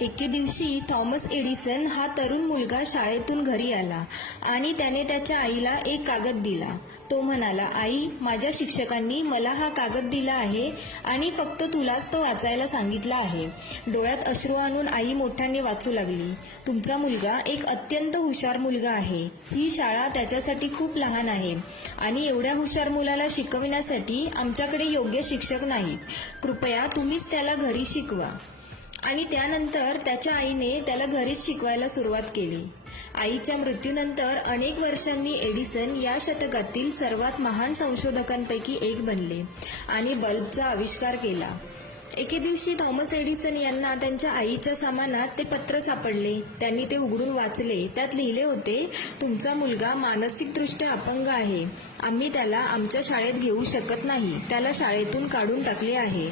एके दिवशी Thomas Edison हा तरुण मुलगा शाळेतून घरी आला आणि त्याने त्याच्या आईला एक कागद दिला. तो म्हणाला, आई, माझ्या शिक्षकांनी मला हा कागद दिला आहे आणि फक्त तुलाच तो वाचायला सांगितला आहे. डोळ्यात अश्रू आणून आई मोठ्याने वाचू लागली, तुमचा मुलगा एक अत्यंत हुशार मुलगा आहे. ही शाळा त्याच्यासाठी खूप लहान आहे आणि एवढ्या हुशार मुलाला शिकविण्यासाठी आमच्याकडे योग्य शिक्षक नाहीत. कृपया तुम्हीच त्याला घरी शिकवा. आणि त्यानंतर त्याच्या आईने त्याला घरीच शिकवायला सुरुवात केली. आईच्या मृत्यूनंतर अनेक वर्षांनी एडिसन या शतकातील सर्वात महान संशोधकांपैकी एक बनले आणि बल्बचा आविष्कार केला. एके दिवशी थॉमस एडिसन यांना त्यांच्या आईच्या सामानात ते पत्र सापडले. त्यांनी ते उघडून वाचले. त्यात लिहिले होते, तुमचा मुलगा मानसिकदृष्ट्या अपंग आहे. आम्ही त्याला आमच्या शाळेत घेऊ शकत नाही. त्याला शाळेतून काढून टाकले आहे.